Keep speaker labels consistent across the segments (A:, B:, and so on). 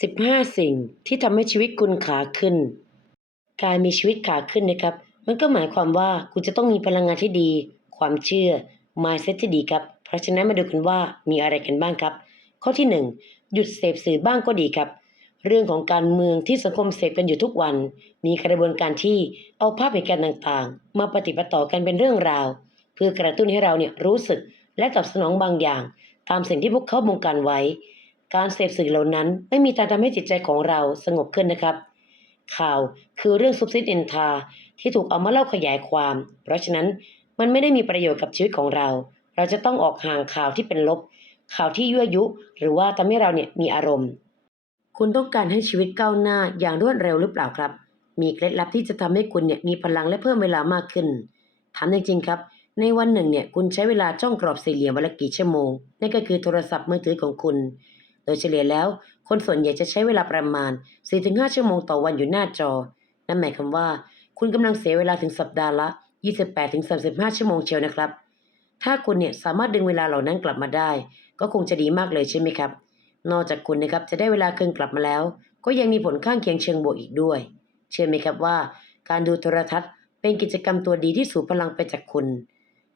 A: 15 สิ่งที่ทำให้ชีวิตคุณขาขึ้น การมีชีวิตขาขึ้นนะครับ มันก็หมายความว่าคุณจะต้องมีพลังงานที่ดี ความเชื่อ mindset ที่ดีครับ เพราะฉะนั้นมาดูกันว่ามีอะไรกันบ้างครับ ข้อที่ 1 หยุดเสพสื่อบ้างก็ดีครับ เรื่องของการเมืองที่สังคมเสพกันอยู่ทุกวัน มีกระบวนการที่เอาภาพเหตุการณ์ต่างๆ มาปฏิปต่อกันเป็นเรื่องราว เพื่อกระตุ้นให้เราเนี่ยรู้สึกและตอบสนองบางอย่าง ตามสิ่งที่พวกเขาบงการไว้ การเสพสื่อเหล่านั้นไม่มีทางทำให้จิตใจของเราสงบขึ้นนะครับ ข่าวคือเรื่องซุบซิบอินทาที่ถูกเอามาเล่าขยายความ เพราะฉะนั้นมันไม่ได้มีประโยชน์กับชีวิตของเรา เราจะต้องออกห่างข่าวที่เป็นลบ ข่าวที่ยั่วยุ หรือว่าทำให้เราเนี่ยมีอารมณ์ คุณต้องการให้ชีวิตก้าวหน้าอย่างรวดเร็วหรือเปล่าครับ มีเคล็ดลับที่จะทำให้คุณเนี่ยมีพลังและเพิ่มเวลามากขึ้น ถามจริงๆครับ ในวันหนึ่งเนี่ยคุณใช้เวลาจ้องกรอบสี่เหลี่ยมวันละกี่ชั่วโมงนั่นก็คือโทรศัพท์มือถือของคุณ โดยเฉลี่ยแล้ว คนส่วนใหญ่จะใช้เวลาประมาณ 4-5 ชั่วโมงต่อวันอยู่หน้าจอ นั่นหมายความว่า คุณกำลังเสียเวลาถึงสัปดาห์ละ 28-35 ชั่วโมงเชียวนะครับ ถ้าคุณเนี่ยสามารถดึงเวลาเหล่านั้นกลับมาได้ ก็คงจะดีมากเลยใช่ไหมครับ นอกจากคุณนะครับจะได้เวลาคืนกลับมาแล้ว ก็ยังมีผลข้างเคียงเชิงบวกอีกด้วย เชื่อไหมครับว่า การดูโทรทัศน์ เป็นกิจกรรมตัวดีที่สูบพลังไปจากคุณ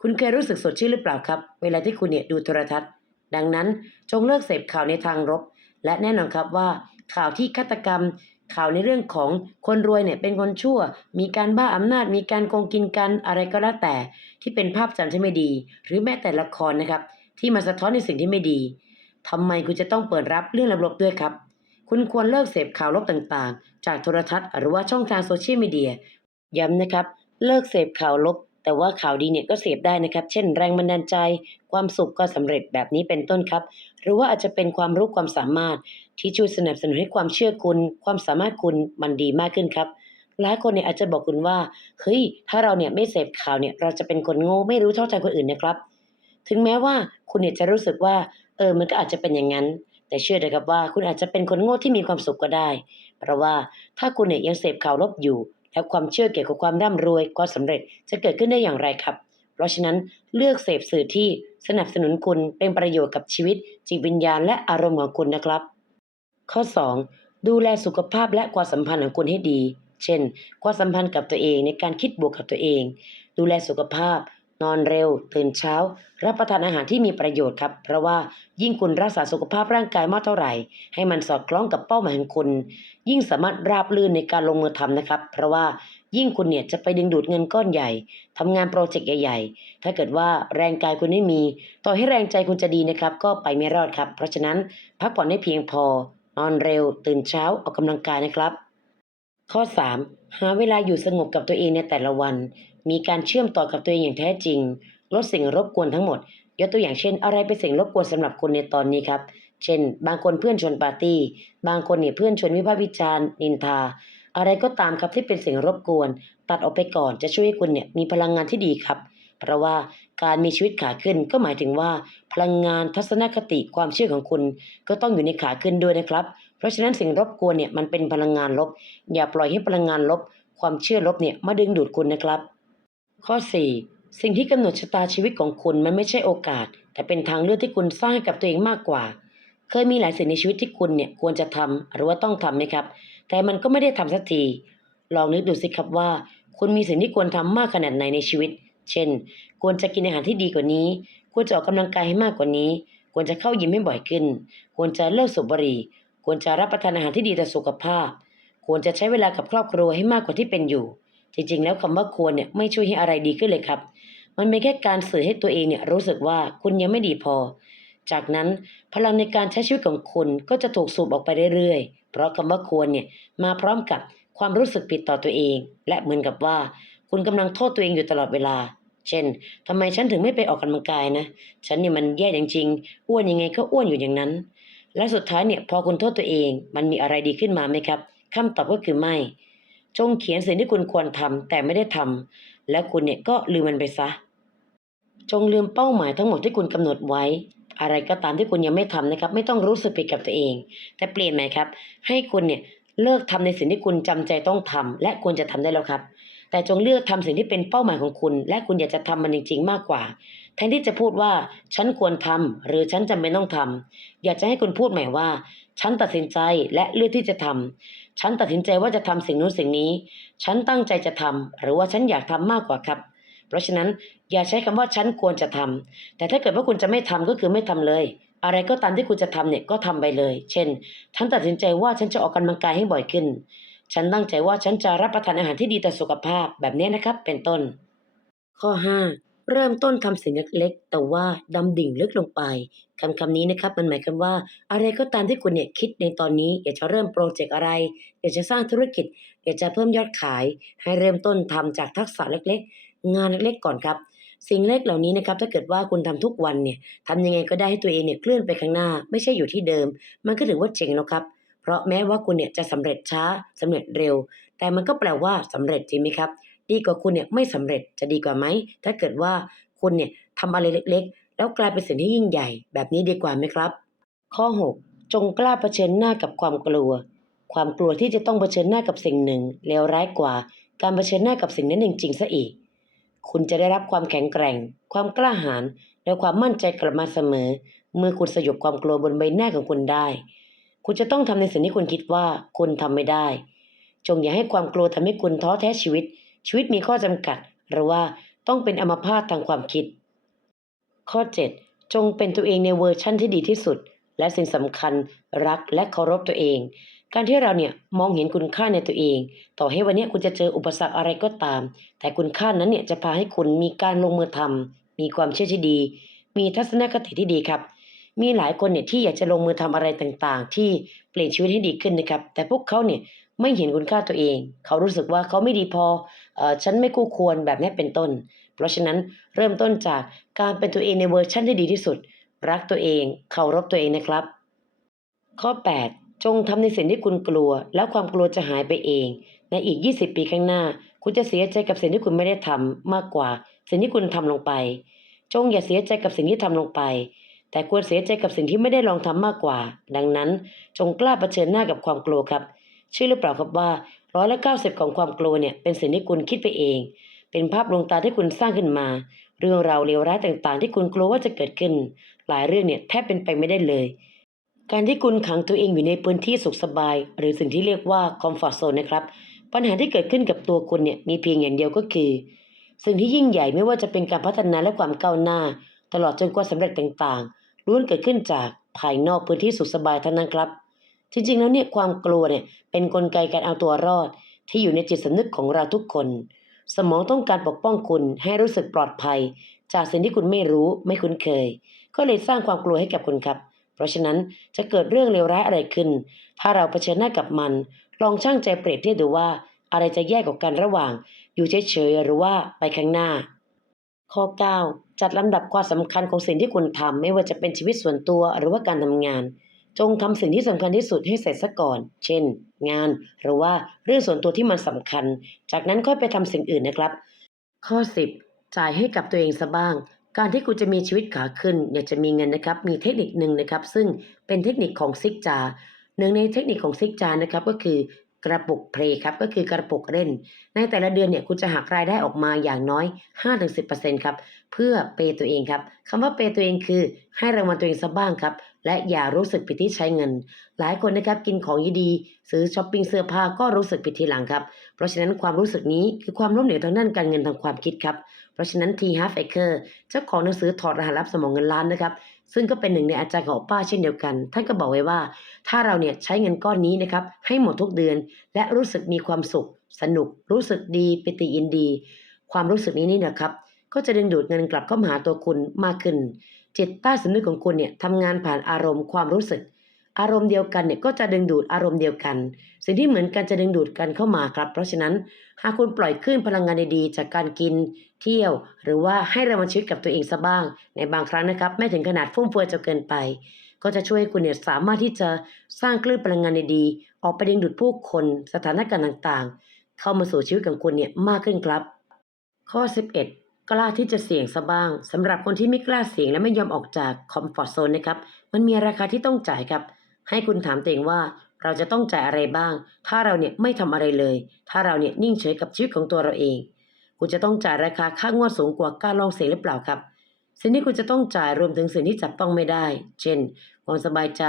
A: คุณเคยรู้สึกสดชื่นหรือเปล่าครับ เวลาที่คุณเนี่ยดูโทรทัศน์ ดังนั้นจงเลิกเสพข่าวในทางลบและแน่นอนครับว่า ข่าวที่ฆาตกรรม ข่าวในเรื่องของคนรวยเนี่ยเป็นคนชั่ว มีการบ้าอำนาจ มีการโกงกินกันอะไรก็แล้วแต่ ที่เป็นภาพจำที่ไม่ดี หรือแม้แต่ละครนะครับ ที่มาสะท้อนในสิ่งที่ไม่ดีทำไมคุณจะต้องเปิดรับเรื่องลบๆด้วยครับ คุณควรเลิกเสพข่าวลบต่างๆ จากโทรทัศน์ หรือว่าช่องทางโซเชียลมีเดียย้ำนะครับ เลิกเสพข่าวลบ แต่ว่าข่าวดีเนี่ยก็เสพได้นะครับ เช่นแรงบันดาลใจ ความสุขก็สำเร็จแบบนี้เป็นต้นครับ หรือว่าอาจจะเป็นความรู้ความสามารถ ที่ช่วยสนับสนุนให้ความเชื่อคุณ ความสามารถคุณมันดีมากขึ้นครับ หลายคนเนี่ยอาจจะบอกคุณว่า เฮ้ย ถ้าเราเนี่ยไม่เสพข่าวเนี่ย เราจะเป็นคนโง่ไม่รู้เท่าใจคนอื่นนะครับ ถึงแม้ว่าคุณเนี่ยจะรู้สึกว่า เออ มันก็อาจจะเป็นอย่างนั้น แต่เชื่อเถอะครับว่า คุณอาจจะเป็นคนโง่ที่มีความสุขก็ได้ เพราะว่าถ้าคุณเนี่ยยังเสพข่าวลบอยู่ และความเชื่อเกี่ยวกับความร่ำรวยความสำเร็จจะเกิดขึ้นได้อย่างไรครับ เพราะฉะนั้นเลือกเสพสื่อที่สนับสนุนคุณเป็นประโยชน์กับชีวิต จิตวิญญาณและอารมณ์ของคุณนะครับ ข้อ 2. ดูแลสุขภาพและความสัมพันธ์ของคุณให้ดี เช่น ความสัมพันธ์กับตัวเองในการคิดบวกกับตัวเอง ดูแลสุขภาพ นอนเร็ว ตื่นเช้า รับประทานอาหารที่มีประโยชน์ครับ เพราะว่ายิ่งคุณรักษาสุขภาพร่างกายมากเท่าไหร่ ให้มันสอดคล้องกับเป้าหมายของคุณ ยิ่งสามารถราบรื่นในการลงมือทำนะครับ เพราะว่ายิ่งคุณเนี่ยจะไปดึงดูดเงินก้อนใหญ่ทำงานโปรเจกต์ใหญ่ ๆ ถ้าเกิดว่าแรงกายคุณไม่มี ต่อให้แรงใจคุณจะดีนะครับ ก็ไปไม่รอดครับ เพราะฉะนั้นพักผ่อนให้เพียงพอ นอนเร็ว ตื่นเช้าออกกำลังกายนะครับ ข้อ 3. หาเวลาอยู่สงบกับตัวเองในแต่ละวัน มีการเชื่อมต่อกับตัวเองอย่างแท้จริง ลดสิ่งรบกวนทั้งหมด ยกตัวอย่างเช่น อะไรเป็นสิ่งรบกวนสำหรับคุณในตอนนี้ครับ เช่น บางคนเพื่อนชวนปาร์ตี้ บางคนเนี่ยเพื่อนชวนวิพากษ์วิจารณ์นินทา อะไรก็ตามครับที่เป็นสิ่งรบกวน ตัดออกไปก่อนจะช่วยให้คุณเนี่ยมีพลังงานที่ดีครับ เพราะว่าการมีชีวิตขาขึ้นก็หมายถึงว่า พลังงานทัศนคติความเชื่อของคุณ ก็ต้องอยู่ในขาขึ้นด้วยนะครับ เพราะฉะนั้นสิ่งรบกวนเนี่ยมันเป็นพลังงานลบ อย่าปล่อยให้พลังงานลบ ความเชื่อลบเนี่ยมาดึงดูดคุณนะครับ ข้อ 4. สิ่งที่กำหนดชะตาชีวิตของคุณมันไม่ใช่โอกาส แต่เป็นทางเลือกที่คุณสร้างให้กับตัวเองมากกว่า เคยมีหลายสิ่งในชีวิตที่คุณเนี่ยควรจะทำหรือว่าต้องทำไหมครับ แต่มันก็ไม่ได้ทำสักทีลองนึกดูสิครับว่า คุณมีสิ่งที่ควรทำมากขนาดไหนในชีวิต เช่น ควรจะกินอาหารที่ดีกว่านี้ ควรจะออกกำลังกายให้มากกว่านี้ ควรจะเข้ายิมให้บ่อยขึ้น ควรจะเลิกสูบบุหรี่ ควรจะรับประทานอาหารที่ดีต่อสุขภาพ ควรจะใช้เวลากับครอบครัวให้มากกว่าที่เป็นอยู่ จริงๆ แล้วคำว่าควรเนี่ยไม่ช่วยให้อะไรดีขึ้นเลยครับ มันเป็นแค่การสื่อให้ตัวเองเนี่ยรู้สึกว่าคุณยังไม่ดีพอ จากนั้นพลังในการใช้ชีวิตของคุณก็จะถูกสูบออกไปเรื่อยๆ เพราะคำว่าควรเนี่ยมาพร้อมกับความรู้สึกผิดต่อตัวเอง และเหมือนกับว่า คุณกำลังโทษตัวเองอยู่ตลอดเวลา เช่นทำไมฉันถึงไม่ไปออกกำลังกายนะ ฉันเนี่ยมันแย่จริงๆ อ้วนยังไงก็อ้วนอยู่อย่างนั้น และสุดท้ายเนี่ยพอคุณโทษตัวเอง มันมีอะไรดีขึ้นมาไหมครับคำตอบก็คือไม่ จงเขียนสิ่งที่คุณควรทำแต่ไม่ได้ทำและคุณเนี่ยก็ลืมมันไปซะ จงลืมเป้าหมายทั้งหมดที่คุณกำหนดไว้ อะไรก็ตามที่คุณยังไม่ทำนะครับ ไม่ต้องรู้สึกผิดกับตัวเอง แต่เปลี่ยนใหมครับ ให้คุณเนี่ยเลิกทำในสิ่งที่คุณจำใจต้องทำและควรจะทำได้แล้วครับ แต่จงเลือกทำสิ่งที่เป็นเป้าหมายของคุณ และคุณอยากจะทำมันจริง ๆ มากกว่า แทนที่จะพูดว่าฉันควรทำหรือฉันจำเป็นต้องทำอยากจะให้คุณพูดใหม่ว่า ฉันตัดสินใจและเลือกที่จะทำฉันตัดสินใจว่าจะทำสิ่งนู้นสิ่งนี้ ฉันตั้งใจจะทำหรือว่าฉันอยากทำมากกว่าครับ เพราะฉะนั้นอย่าใช้คำว่าฉันควรจะทำแต่ถ้าเกิดว่าคุณจะไม่ทำก็คือไม่ทำเลยอะไรก็ตามที่คุณจะทำเนี่ยก็ทำไปเลย เช่น ฉันตัดสินใจว่าฉันจะออกกำลังกายให้บ่อยขึ้น ฉันตั้งใจว่าฉันจะรับประทานอาหารที่ดีต่อสุขภาพแบบนี้นะครับ เป็นต้น ข้อ 5 เริ่มต้นทำสิ่งเล็กๆ แต่ว่าดำดิ่งลึกลงไปคำคำนี้นะครับมันหมายความว่า อะไรก็ตามที่คุณเนี่ยคิดในตอนนี้อยากจะเริ่มโปรเจกต์อะไรอยากจะสร้างธุรกิจอยากจะเพิ่มยอดขาย ให้เริ่มต้นทำจากทักษะเล็กๆ งานเล็กๆก่อนครับ สิ่งเล็กเหล่านี้นะครับถ้าเกิดว่าคุณทำทุกวันเนี่ยทำยังไงก็ได้ให้ตัวเองเนี่ยเคลื่อนไปข้างหน้า ไม่ใช่อยู่ที่เดิม มันก็ถือว่าเจ๋งแล้วครับ เพราะแม้ว่าคุณเนี่ยจะสำเร็จช้าสำเร็จเร็ว แต่มันก็แปลว่าสำเร็จจริงไหมครับ ดีกว่าคุณเนี่ยไม่สำเร็จจะดีกว่าไหมถ้าเกิดว่าคุณเนี่ยทำอะไรเล็กๆ แล้วกลายเป็นสิ่งที่ยิ่งใหญ่ แบบนี้ดีกว่าไหมครับ ข้อ 6 จงกล้าเผชิญหน้ากับความกลัว ความกลัวที่จะต้องเผชิญหน้ากับสิ่งหนึ่งเลวร้ายกว่า การเผชิญหน้ากับสิ่งนั้นจริงๆซะอีก คุณจะได้รับความแข็งแกร่ง ความกล้าหาญและความมั่นใจกลับมาเสมอ เมื่อคุณสยบความกลัวบนใบหน้าของคุณได้ คุณจะต้องทำในสิ่งที่คุณคิดว่าคุณทำไม่ได้ จงอย่าให้ความกลัวทำให้คุณท้อแท้ชีวิต ชีวิตมีข้อจำกัด หรือว่าต้องเป็นอัมพาตทางความคิด ข้อ 7 จงเป็นตัวเองในเวอร์ชั่นที่ดีที่สุด และสิ่งสำคัญรักและเคารพตัวเอง การที่เราเนี่ยมองเห็นคุณค่าในตัวเอง ต่อให้วันนี้คุณจะเจออุปสรรคอะไรก็ตาม แต่คุณค่านั้นเนี่ยจะพาให้คุณมีการลงมือทำมีความเชื่อที่ดี มีทัศนคติที่ดีครับ มีหลายคนเนี่ยที่อยากจะลงมือทำอะไรต่างๆ ที่เปลี่ยนชีวิตให้ดีขึ้นนะครับ แต่พวกเขาเนี่ยไม่เห็นคุณค่าตัวเอง เขารู้สึกว่าเขาไม่ดีพอเออฉันไม่คู่ควรแบบนี้เป็นต้น เพราะฉะนั้นเริ่มต้นจากการเป็นตัวเองในเวอร์ชั่นที่ดีที่สุด รักตัวเองเคารพตัวเองนะครับ ข้อ 8 จงทำในสิ่งที่คุณกลัว แล้วความกลัวจะหายไปเอง ในอีก 20 ปีข้างหน้า คุณจะเสียใจกับสิ่งที่คุณไม่ได้ทำมากกว่า สิ่งที่คุณทำลงไป จงอย่าเสียใจกับสิ่งที่ทำลงไป แต่ควรเสียใจกับสิ่งที่ไม่ได้ลองทำมากกว่า ดังนั้นจงกล้าเผชิญหน้ากับความกลัวครับเชื่อหรือเปล่าครับว่าร้อยละเก้าสิบของความกลัวเนี่ยเป็นสิ่งที่คุณคิดไปเอง เป็นภาพลวงตาที่คุณสร้างขึ้นมา เรื่องราวเลวร้ายต่างๆ ที่คุณกลัวว่าจะเกิดขึ้น หลายเรื่องเนี่ยแทบเป็นไปไม่ได้เลย การที่คุณขังตัวเองอยู่ในพื้นที่สุขสบาย หรือสิ่งที่เรียกว่าคอมฟอร์ z โซนนะครับปัญหาที่เกิดขึ้นกับตัวคุณเนี่ยมีเพียงอย่างเดียวก็คือ สิ่งที่ยิ่งใหญ่ไม่ว่าจะเป็นการพัฒนาและความก้าวหน้า ตลอดจนความสำเร็จต่างๆ ล้วนเกิดขึ้นจากภายนอกพื้นที่สุขสบายเท่านั้นครับ จริงๆแล้วเนี่ยความกลัวเนี่ยเป็นนกลไกการเอาตัวรอด ที่อยู่ในจิตสำนึกของเราทุกคน สมองต้องการปกป้องคุณให้รู้สึกปลอดภัย จากสิ่งที่คุณไม่รู้ไม่คุ้นเคย ก็เลยสร้างความกลัวให้กับคุณครับ เพราะฉะนั้นจะเกิดเรื่องเลวร้ายอะไรขึ้น ถ้าเราเผชิญหน้ากับมัน ลองช่างใจเปรียบเทียบดูว่า อะไรจะแย่กว่ากันระหว่าง อยู่เฉยๆหรือว่าไปข้างหน้า ข้อ 9 จัดลำดับความสำคัญของสิ่งที่คุณทำไม่ว่าจะเป็นชีวิตส่วนตัวหรือว่าการทำงาน จงทำสิ่งที่สำคัญที่สุดให้เสร็จซะก่อน เช่น งานหรือว่าเรื่องส่วนตัวที่มันสำคัญ จากนั้นค่อยไปทำสิ่งอื่นนะครับ ข้อ 10 จ่ายให้กับตัวเองซะบ้าง การที่คุณจะมีชีวิตขาขึ้น อยากจะมีเงินนะครับ มีเทคนิคหนึ่งนะครับ ซึ่งเป็นเทคนิคของซิกจาหนึ่งในเทคนิคของซิกจานะครับก็คือ กระปุกเพลย์ครับก็คือกระปุกเล่น ในแต่ละเดือนเนี่ยคุณจะหักรายได้ออกมาอย่างน้อย 5-10%ครับเพื่อเปย์ตัวเองครับคำว่าเปย์ตัวเองคือ ให้รางวัลตัวเองซะบ้างครับและอย่ารู้สึกผิดที่ใช้เงิน หลายคนนะครับกินของดีๆซื้อช้อปปิ้งเสื้อผ้าก็รู้สึกผิดทีหลังครับเพราะฉะนั้นความรู้สึกนี้คือความล้มเหลวทางด้านการเงินทางความคิดครับเพราะฉะนั้นทีฮาร์ฟเอเคอร์เจ้าของหนังสือถอดรหัสลับสมองเงินล้านนะครับ ซึ่งก็เป็นหนึ่งในอาจารย์ของป้าเช่นเดียวกัน ท่านก็บอกไว้ว่า ถ้าเราเนี่ยใช้เงินก้อนนี้นะครับให้หมดทุกเดือน และรู้สึกมีความสุข สนุก รู้สึกดีปิติยินดี ความรู้สึกนี้นี่นะครับก็จะดึงดูดเงินกลับเข้ามาหาตัวคุณมากขึ้น จิตใต้สำนึกของคุณเนี่ยทำงานผ่านอารมณ์ความรู้สึก อารมณ์เดียวกันเนี่ยก็จะดึงดูดอารมณ์เดียวกัน สิ่งที่เหมือนกันจะดึงดูดกันเข้ามาครับ เพราะฉะนั้นหากคุณปล่อยคลื่นพลังงานดีๆจากการกินเที่ยว หรือว่าให้รางวัลชีวิตกับตัวเองซะบ้าง ในบางครั้งนะครับไม่ถึงขนาดฟุ่มเฟือยจนเกินไป ก็จะช่วยให้คุณเนี่ยสามารถที่จะสร้างคลื่นพลังงานดีๆออกไปดึงดูดผู้คนสถานการณ์ต่างๆ เข้ามาสู่ชีวิตของคุณเนี่ยมากขึ้นครับ ข้อ 11กล้าที่จะเสี่ยงซะบ้างสำหรับคนที่ไม่กล้าเสี่ยงและไม่ยอมออกจากคอมฟอร์ z โซนนะครับมันมีราคาที่ต้องจ่ายครับ ให้คุณถามตัวเองว่าเราจะต้องจ่ายอะไรบ้าง ถ้าเราเนี่ยไม่ทำอะไรเลย ถ้าเราเนี่ยนิ่งเฉยกับชีวิตของตัวเราเอง คุณจะต้องจ่ายราคาค่างวดสูงกว่าการลองเสี่ยงหรือเปล่าครับ สิ่งที่คุณจะต้องจ่ายรวมถึงสิ่งที่จับต้องไม่ได้ เช่น ความสบายใจ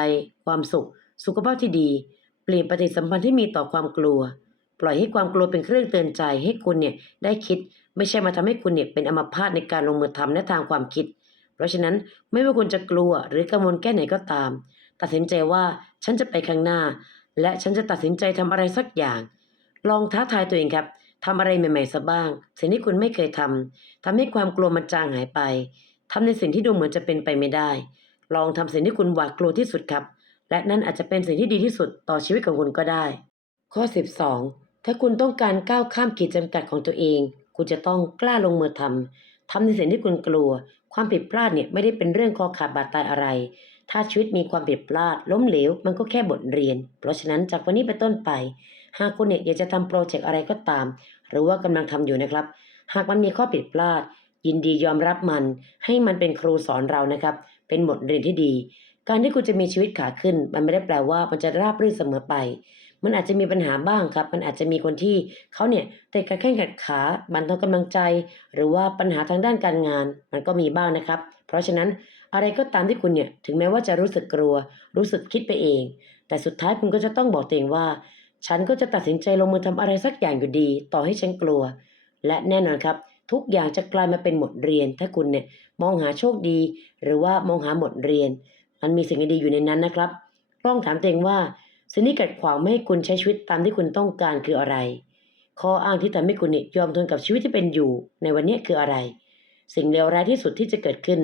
A: ความสุข สุขภาพที่ดี เปลี่ยนปฏิสัมพันธ์ที่มีต่อความกลัว ปล่อยให้ความกลัวเป็นเครื่องเตือนใจให้คุณเนี่ยได้คิด ไม่ใช่มาทำให้คุณเนี่ยเป็นอัมพาตในการลงมือทำและทางความคิด เพราะฉะนั้นไม่ว่าคุณจะกลัวหรือกังวลแค่ไหนก็ตาม ตัดสินใจว่าฉันจะไปข้างหน้า และฉันจะตัดสินใจทำอะไรสักอย่าง ลองท้าทายตัวเองครับทำอะไรใหม่ๆซะบ้าง สิ่งที่คุณไม่เคยทำทำให้ความกลัวมันจางหายไปทำในสิ่งที่ดูเหมือนจะเป็นไปไม่ได้ ลองทำสิ่งที่คุณหวาดกลัวที่สุดครับ และนั่นอาจจะเป็นสิ่งที่ดีที่สุดต่อชีวิตของคุณก็ได้ ข้อ 12 ถ้าคุณต้องการก้าวข้ามขีดจำกัดของตัวเอง คุณจะต้องกล้าลงมือทำทำในสิ่งที่คุณกลัว ความผิดพลาดเนี่ยไม่ได้เป็นเรื่องคอขาดบาดตายอะไร ถ้าชีวิตมีความผิดพลาด ล้มเหลว มันก็แค่บทเรียน เพราะฉะนั้นจากวันนี้เป็นต้นไป หากคุณเนี่ยอยากจะทำโปรเจกต์อะไรก็ตาม หรือว่ากำลังทำอยู่นะครับ หากมันมีข้อผิดพลาด ยินดียอมรับมัน ให้มันเป็นครูสอนเรานะครับ เป็นบทเรียนที่ดี การที่คุณจะมีชีวิตขาขึ้น มันไม่ได้แปลว่ามันจะราบรื่นเสมอไป มันอาจจะมีปัญหาบ้างครับ มันอาจจะมีคนที่เขาเนี่ยเตะกระแข้งขัดขาบันทอนกำลังใจ หรือว่าปัญหาทางด้านการงาน มันก็มีบ้างนะครับ เพราะฉะนั้น อะไรก็ตามที่คุณเนี่ยถึงแม้ว่าจะรู้สึกกลัว รู้สึกคิดไปเอง แต่สุดท้ายคุณก็จะต้องบอกตัวเองว่า ฉันก็จะตัดสินใจลงมือทำอะไรสักอย่างอยู่ดี ต่อให้ฉันกลัว และแน่นอนครับ ทุกอย่างจะกลายมาเป็นบทเรียน ถ้าคุณเนี่ยมองหาโชคดี หรือว่ามองหาบทเรียน มันมีสิ่งดีอยู่ในนั้นนะครับลองถามตัวเองว่าสิ่งที่ขัดขวางไม่ให้คุณใช้ชีวิตตามที่คุณต้องการคืออะไรข้ออ้างที่ทำให้คุณเนี่ยยอมทนกับชีวิตที่เป็นอยู่ในวันนี้คืออะไร สิ่งเลวร้ายที่สุดที่จะเกิดขึ้น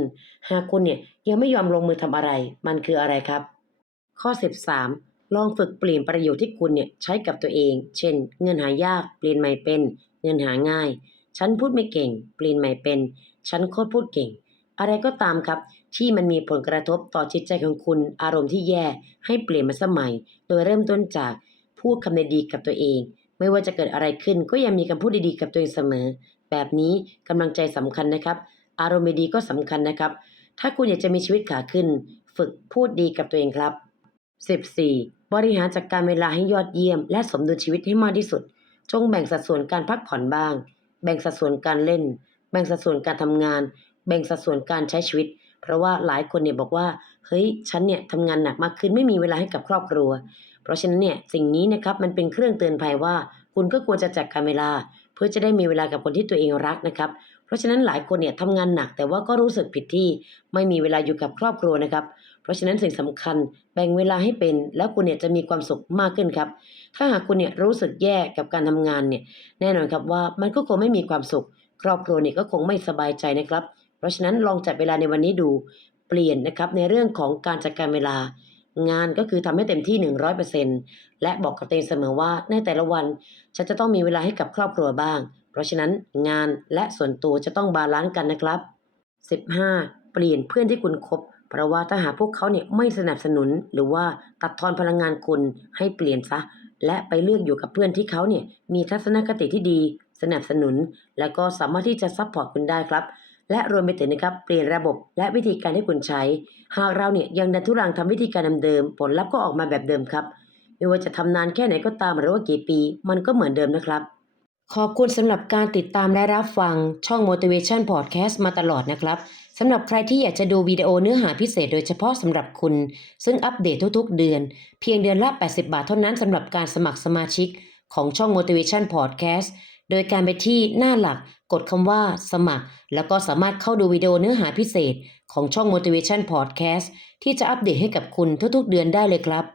A: หากคุณเนี่ยยังไม่ยอมลงมือทำอะไร มันคืออะไรครับ ข้อ 13 ลองฝึกเปลี่ยนประโยชน์ที่คุณเนี่ยใช้กับตัวเอง เช่น เงินหายากเปลี่ยนใหม่เป็น เงินหาง่าย ฉันพูดไม่เก่ง เปลี่ยนใหม่เป็น ฉันโคตรพูดเก่ง อะไรก็ตามครับ ที่มันมีผลกระทบต่อจิตใจของคุณ อารมณ์ที่แย่ให้เปลี่ยนมาสมัย โดยเริ่มต้นจากพูดคำดีๆกับตัวเองไม่ว่าจะเกิดอะไรขึ้นก็ยังมีคำพูดดีๆกับตัวเองเสมอ แบบนี้กำลังใจสำคัญนะครับ อารมณ์ดีก็สำคัญนะครับ ถ้าคุณอยากจะมีชีวิตขาขึ้น ฝึกพูดดีกับตัวเองครับ 14. บริหารจัดการเวลาให้ยอดเยี่ยม และสมดุลชีวิตให้มากที่สุด จงแบ่งสัดส่วนการพักผ่อนบ้าง แบ่งสัดส่วนการเล่น แบ่งสัดส่วนการทำงาน แบ่งสัดส่วนการใช้ชีวิต เพราะว่าหลายคนเนี่ยบอกว่า เฮ้ย ฉันเนี่ยทำงานหนักมากขึ้นไม่มีเวลาให้กับครอบครัว เพราะฉะนั้นเนี่ยสิ่งนี้นะครับมันเป็นเครื่องเตือนภัยว่า คุณก็ควรจะจัดการเวลา เพื่อจะได้มีเวลากับคนที่ตัวเองรักนะครับ เพราะฉะนั้นหลายคนเนี่ยทำงานหนักแต่ว่าก็รู้สึกผิดที่ไม่มีเวลาอยู่กับครอบครัวนะครับ เพราะฉะนั้นสิ่งสำคัญแบ่งเวลาให้เป็น แล้วคุณเนี่ยจะมีความสุขมากขึ้นครับ ถ้าหากคุณเนี่ยรู้สึกแย่กับการทำงานเนี่ยแน่นอนครับว่ามันก็คงไม่มีความสุข ครอบครัวเนี่ยก็คงไม่สบายใจนะครับ เพราะฉะนั้นลองจัดเวลาในวันนี้ดูเปลี่ยนนะครับในเรื่องของการจัดการเวลา งานก็คือทำให้เต็มที่ 100%และบอกกับตัวเองเสมอว่าในแต่ละวัน ฉันจะต้องมีเวลาให้กับครอบครัวบ้าง เพราะฉะนั้นงานและส่วนตัวจะต้องบาลานซ์กันนะครับ 15. เปลี่ยนเพื่อนที่คุณคบ เพราะว่าถ้าหากพวกเขาเนี่ยไม่สนับสนุน หรือว่าตัดทอนพลังงานคุณให้เปลี่ยนซะ และไปเลือกอยู่กับเพื่อนที่เขาเนี่ยมีทัศนคติที่ดี สนับสนุน และก็สามารถที่จะซัพพอร์ตคุณได้ครับ และรวมไปถึงนะครับเปลี่ยนระบบและวิธีการที่คุณใช้ หากเราเนี่ยยังดันทุรังทำวิธีการเดิมๆผลลัพธ์ก็ออกมาแบบเดิมครับ ไม่ว่าจะทำนานแค่ไหนก็ตามหรือว่ากี่ปี มันก็เหมือนเดิมนะครับ ขอบคุณสำหรับการติดตามและรับฟังช่อง Motivation Podcast มาตลอดนะครับสำหรับใครที่อยากจะดูวิดีโอเนื้อหาพิเศษโดยเฉพาะสำหรับคุณ ซึ่งอัปเดตทุกๆ เดือน เพียงเดือนละ 80 บาทเท่านั้นสำหรับการสมัครสมาชิกของช่อง Motivation Podcast โดยการไปที่หน้าหลักกดคำว่าสมัคร แล้วก็สามารถเข้าดูวิดีโอเนื้อหาพิเศษของช่อง Motivation Podcast ที่จะอัปเดตให้กับคุณทุกๆเดือนได้เลยครับ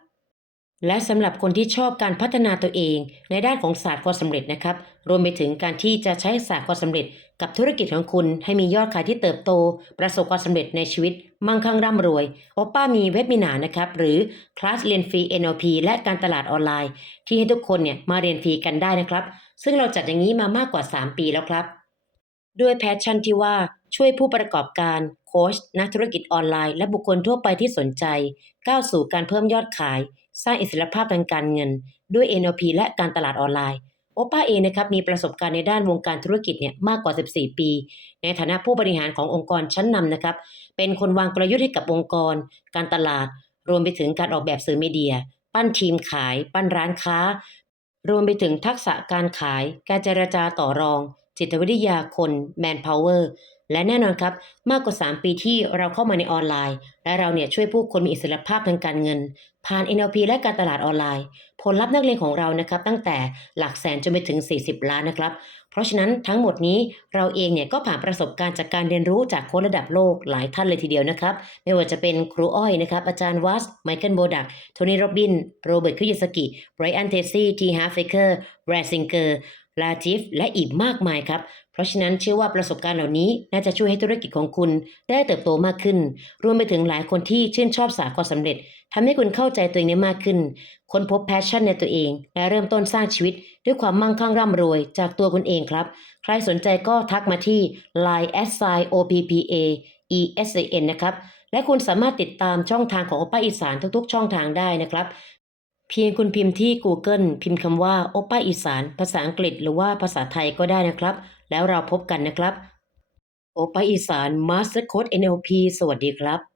A: และสำหรับคนที่ชอบการพัฒนาตัวเอง ในด้านของศาสตร์ความสำเร็จนะครับ รวมไปถึงการที่จะใช้ศาสตร์ความสำเร็จ กับธุรกิจของคุณ ให้มียอดขายที่เติบโต ประสบความสำเร็จในชีวิต มั่งคั่งร่ำรวยโอป้ามีเว็บมินานะครับหรือคลาสเรียนฟรี NLP และการตลาดออนไลน์ ที่ให้ทุกคนเนี่ยมาเรียนฟรีกันได้นะครับ ซึ่งเราจัดอย่างนี้มามากกว่า 3 ปีแล้วครับ ด้วยแพชชั่นที่ว่าช่วยผู้ประกอบการ โค้ชนักธุรกิจออนไลน์ และบุคคลทั่วไปที่สนใจ ก้าวสู่การเพิ่มยอดขาย สร้างอิสรภาพทางการเงิน ด้วย NLP และการตลาดออนไลน์โอป้าเองนะครับมีประสบการณ์ในด้านวงการธุรกิจเนี่ยมากกว่า 14 ปี ในฐานะผู้บริหารขององค์กรชั้นนำนะครับ เป็นคนวางกลยุทธ์ให้กับองค์กร การตลาด รวมไปถึงการออกแบบสื่อมีเดีย ปั้นทีมขาย ปั้นร้านค้า รวมไปถึงทักษะการขาย การเจรจาต่อรอง จิตวิทยาคนแมนพาวเวอร์และแน่นอนครับ มากกว่า 3 ปีที่เราเข้ามาในออนไลน์ และเราเนี่ยช่วยผู้คนมีอิสรภาพทางการเงิน ผ่าน NLP และการตลาดออนไลน์ ผลลัพธ์นักเรียนของเรานะครับ ตั้งแต่หลักแสนจนไปถึง 40 ล้านนะครับ เพราะฉะนั้นทั้งหมดนี้เราเองเนี่ยก็ผ่านประสบการณ์จากการเรียนรู้จากโค้ชระดับโลกหลายท่านเลยทีเดียวนะครับ ไม่ว่าจะเป็นครูอ้อยนะครับอาจารย์วัสไมเคิลโบดักโทนี่โรบิน โรเบิร์ตคุยสกิไบรอันเทซี่ทีฮาร์เฟเกอร์แบรซิงเกอร์ลาจิฟและอีกมากมายครับ เพราะฉะนั้นเชื่อว่าประสบการณ์เหล่านี้น่าจะช่วยให้ธุรกิจของคุณได้เติบโตมากขึ้น รวมไปถึงหลายคนที่ชื่นชอบสาความสำเร็จทำให้คุณเข้าใจตัวเองได้มากขึ้น ค้นพบแพชชั่นในตัวเอง และเริ่มต้นสร้างชีวิต ด้วยความมั่งคั่งร่ำรวย จากตัวคุณเองครับ ใครสนใจก็ทักมาที่ line s i o p p a e s a n นะครับและคุณสามารถติดตามช่องทางของโอป้าอีสานทุกๆ ช่องทางได้นะครับเพียงคุณพิมพ์ที่ Google พิมพ์คำว่าโอป้าอีสาน ภาษาอังกฤษหรือว่าภาษาไทยก็ได้นะครับ แล้วเราพบกันนะครับ โอปาอีสานมาสเตอร์โค้ด NLP สวัสดีครับ